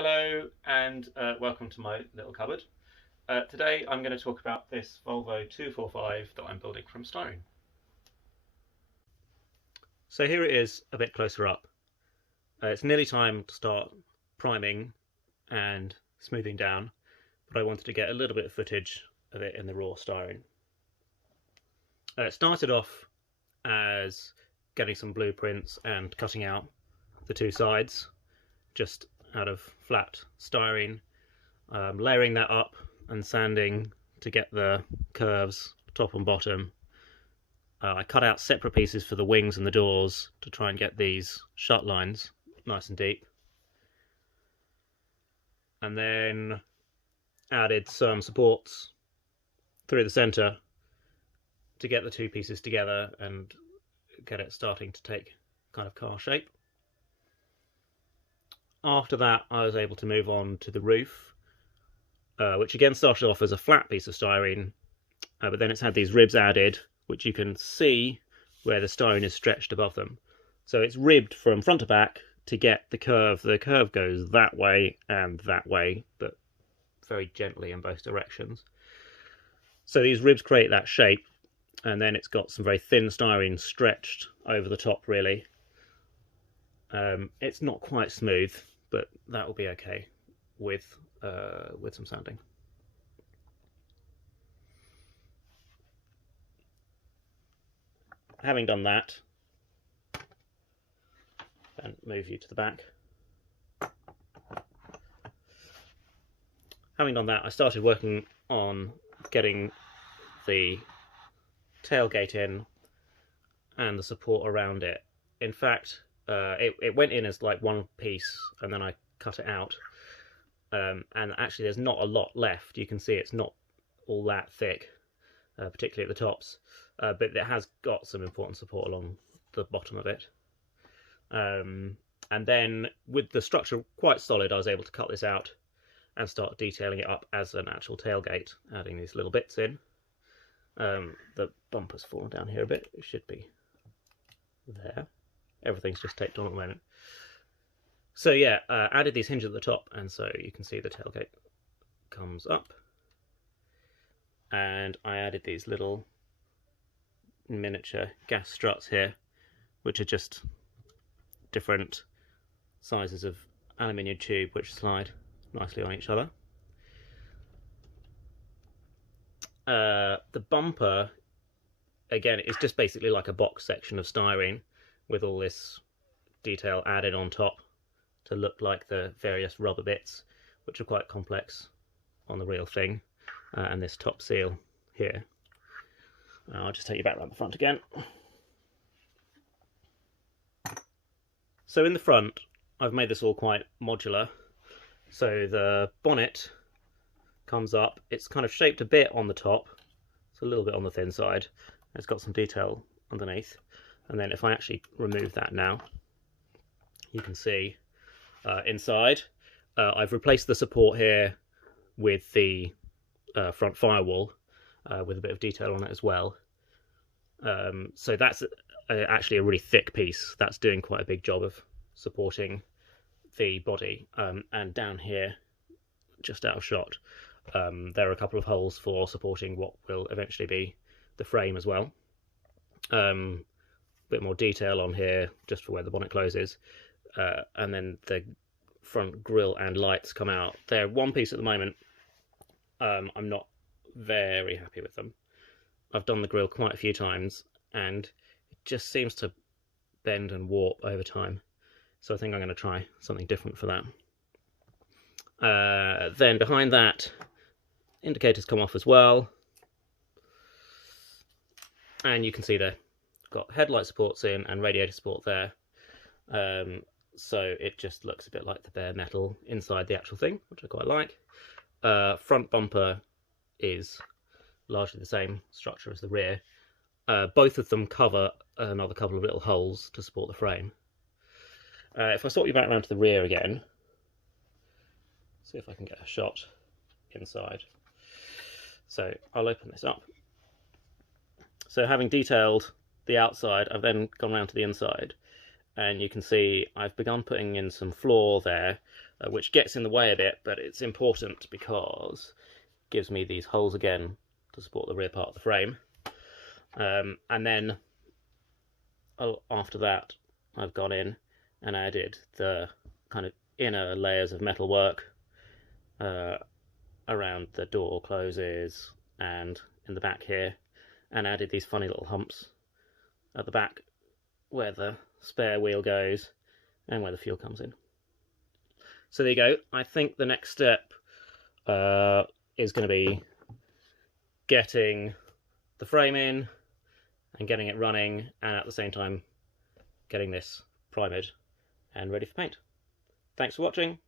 Hello and welcome to my little cupboard. Today I'm going to talk about this Volvo 245 that I'm building from styrene. So here it is a bit closer up. It's nearly time to start priming and smoothing down, but I wanted to get a little bit of footage of it in the raw styrene. It started off as getting some blueprints and cutting out the two sides just out of flat styrene, layering that up and sanding to get the curves top and bottom. I cut out separate pieces for the wings and the doors to try and get these shut lines nice and deep, and then added some supports through the center to get the two pieces together and get it starting to take kind of car shape. After that, I was able to move on to the roof, which again started off as a flat piece of styrene, but then it's had these ribs added, which you can see where the styrene is stretched above them. So it's ribbed from front to back to get the curve. The curve goes that way and that way, but very gently in both directions. So these ribs create that shape, and then it's got some very thin styrene stretched over the top, really. It's not quite smooth, but that will be okay with some sanding. Having done that, and move you to the back. Having done that, I started working on getting the tailgate in and the support around it. In fact, it went in as like one piece, and then I cut it out. And actually, there's not a lot left. You can see it's not all that thick, particularly at the tops. But it has got some important support along the bottom of it. And then with the structure quite solid, I was able to cut this out and start detailing it up as an actual tailgate, adding these little bits in. The bumper's fallen down here a bit. It should be there. Everything's just taped on at the moment. So yeah, added these hinges at the top, and so you can see the tailgate comes up. And I added these little miniature gas struts here, which are just different sizes of aluminium tube which slide nicely on each other. The bumper, again, is just basically like a box section of styrene with all this detail added on top to look like the various rubber bits, which are quite complex on the real thing, and this top seal here. I'll just take you back around the front again. So in the front, I've made this all quite modular. So the bonnet comes up, it's kind of shaped a bit on the top, it's a little bit on the thin side, it's got some detail underneath. And then if I actually remove that now, you can see inside, I've replaced the support here with the front firewall with a bit of detail on it as well. So that's actually a really thick piece. That's doing quite a big job of supporting the body. And down here, just out of shot, there are a couple of holes for supporting what will eventually be the frame as well. Bit more detail on here just for where the bonnet closes, and then the front grille and lights come out. They're one piece at the moment. I'm not very happy with them. I've done the grille quite a few times and it just seems to bend and warp over time, so I think I'm going to try something different for that. Then behind that, indicators come off as well, and you can see they've got headlight supports in and radiator support there, so it just looks a bit like the bare metal inside the actual thing, which I quite like. Front bumper is largely the same structure as the rear. Both of them cover another couple of little holes to support the frame. If I sort you back around to the rear again, see if I can get a shot inside. So I'll open this up. So having detailed the outside, I've then gone around to the inside, and you can see I've begun putting in some floor there which gets in the way a bit, but it's important because it gives me these holes again to support the rear part of the frame. And then after that, I've gone in and added the kind of inner layers of metalwork around the door closes and in the back here, and added these funny little humps at the back where the spare wheel goes and where the fuel comes in. So there you go. I think the next step is going to be getting the frame in and getting it running, and at the same time getting this primed and ready for paint. Thanks for watching.